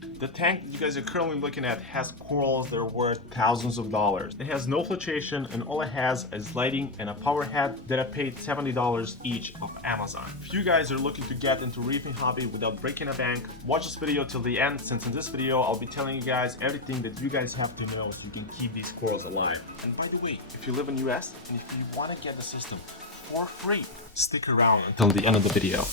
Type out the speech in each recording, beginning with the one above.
The tank that you guys are currently looking at has corals that are worth thousands of dollars. It has no filtration and all it has is lighting and a power head that I paid $70 each off Amazon. If you guys are looking to get into reefing hobby without breaking a bank, watch this video till the end, since in this video I'll be telling you guys everything that you guys have to know so you can keep these corals alive. And by the way, if you live in the US and if you want to get the system for free, stick around until the end of the video.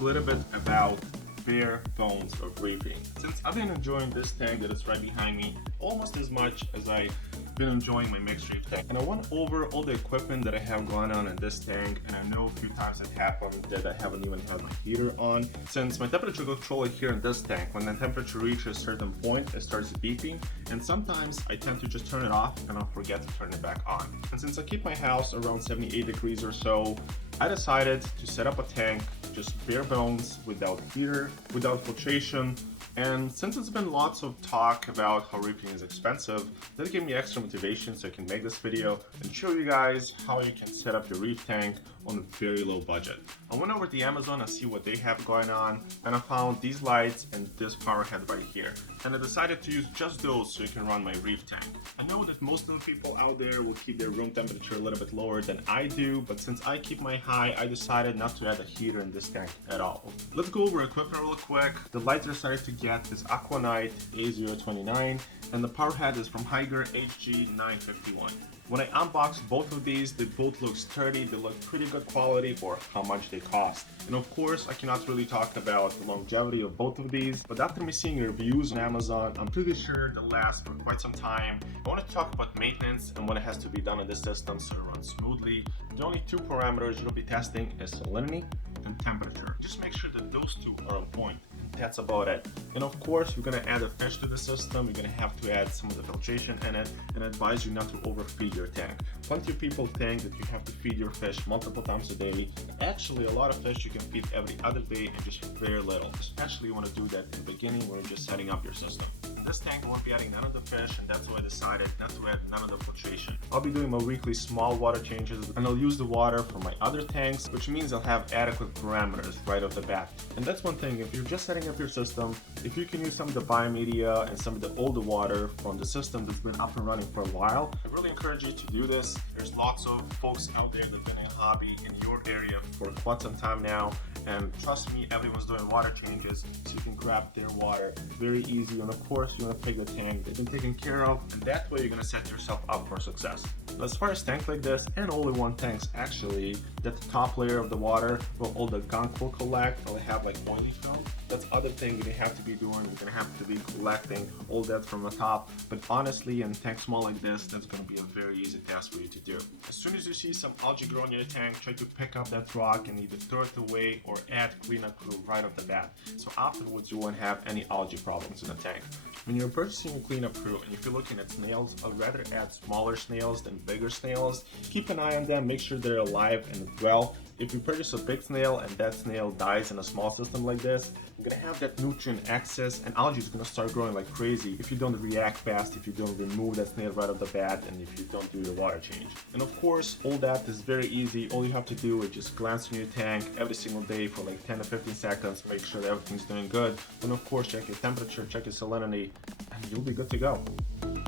A little bit about bare bones of reefing. Since I've been enjoying this tank that is right behind me almost as much as I've been enjoying my mixed reef tank, and I went over all the equipment that I have going on in this tank, and I know a few times it happened that I haven't even had my heater on. Since my temperature controller here in this tank, when the temperature reaches a certain point, it starts beeping, and sometimes I tend to just turn it off and I'll forget to turn it back on. And since I keep my house around 78 degrees or so, I decided to set up a tank just bare bones, without heater, without filtration. And since it's been lots of talk about how reefing is expensive, that gave me extra motivation so I can make this video and show you guys how you can set up your reef tank on a very low budget. I went over to Amazon and see what they have going on, and I found these lights and this power head right here. And I decided to use just those so you can run my reef tank. I know that most of the people out there will keep their room temperature a little bit lower than I do, but since I keep my high, I decided not to add a heater in this tank at all. Let's go over equipment real quick. The light I decided to get is Aquanite A029, and the power head is from Higer HG951. When I unboxed both of these, they both look sturdy, they look pretty good quality for how much they cost. And of course, I cannot really talk about the longevity of both of these, but after me seeing reviews on Amazon, I'm pretty sure they'll last for quite some time. I want to talk about maintenance and what it has to be done in this system so it runs smoothly. The only two parameters you'll be testing is salinity and temperature. Just make sure that those two are on point. That's about it. And of course, you're gonna add a fish to the system. You're gonna have to add some of the filtration in it, and I advise you not to overfeed your tank. Plenty of people think that you have to feed your fish multiple times a day. Actually, a lot of fish you can feed every other day and just very little. Especially you want to do that in the beginning when you're just setting up your system. In this tank I won't be adding none of the fish, and that's why I decided not to add none of the filtration. I'll be doing my weekly small water changes, and I'll use the water from my other tanks, which means I'll have adequate parameters right off the bat. And that's one thing, if you're just setting up your system, if you can use some of the biomedia and some of the older water from the system that's been up and running for a while, I really encourage you to do this. There's lots of folks out there that have been in a hobby in your area for quite some time now, and trust me, everyone's doing water changes, so you can grab their water very easy. And of course, you want to pick the tank that's been taken care of, and that way you're going to set yourself up for success. Now, as far as tanks like this, and all-in-one tanks actually, that the top layer of the water where all the gunk will collect, will have like oily film. That's other thing that you have to be doing. You're going to have to be collecting all that from the top. But honestly, in tanks small like this, that's going to be a very easy task for you to do. As soon as you see some algae growing in your tank, try to pick up that rock and either throw it away or add cleanup crew right off the bat. So afterwards, you won't have any algae problems in the tank. When you're purchasing a cleanup crew, and if you're looking at snails, I'd rather add smaller snails than bigger snails. Keep an eye on them, make sure they're alive and well. If you purchase a big snail and that snail dies in a small system like this, you're gonna have that nutrient excess and algae is gonna start growing like crazy if you don't react fast, if you don't remove that snail right off the bat, and if you don't do your water change. And of course, all that is very easy. All you have to do is just glance in your tank every single day for like 10 to 15 seconds, make sure that everything's doing good. And of course, check your temperature, check your salinity, and you'll be good to go.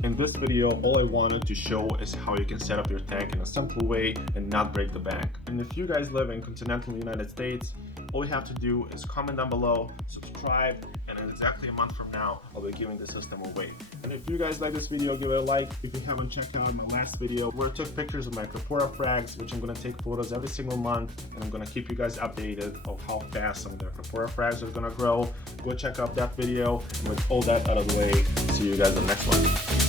In this video, all I wanted to show is how you can set up your tank in a simple way and not break the bank. And if you guys live in continental United States, all you have to do is comment down below, subscribe, and in exactly a month from now, I'll be giving the system away. And if you guys like this video, give it a like. If you haven't checked out my last video where I took pictures of my Acropora frags, which I'm going to take photos every single month, and I'm going to keep you guys updated of how fast some of the Acropora frags are going to grow, go check out that video. And with all that out of the way, see you guys in the next one.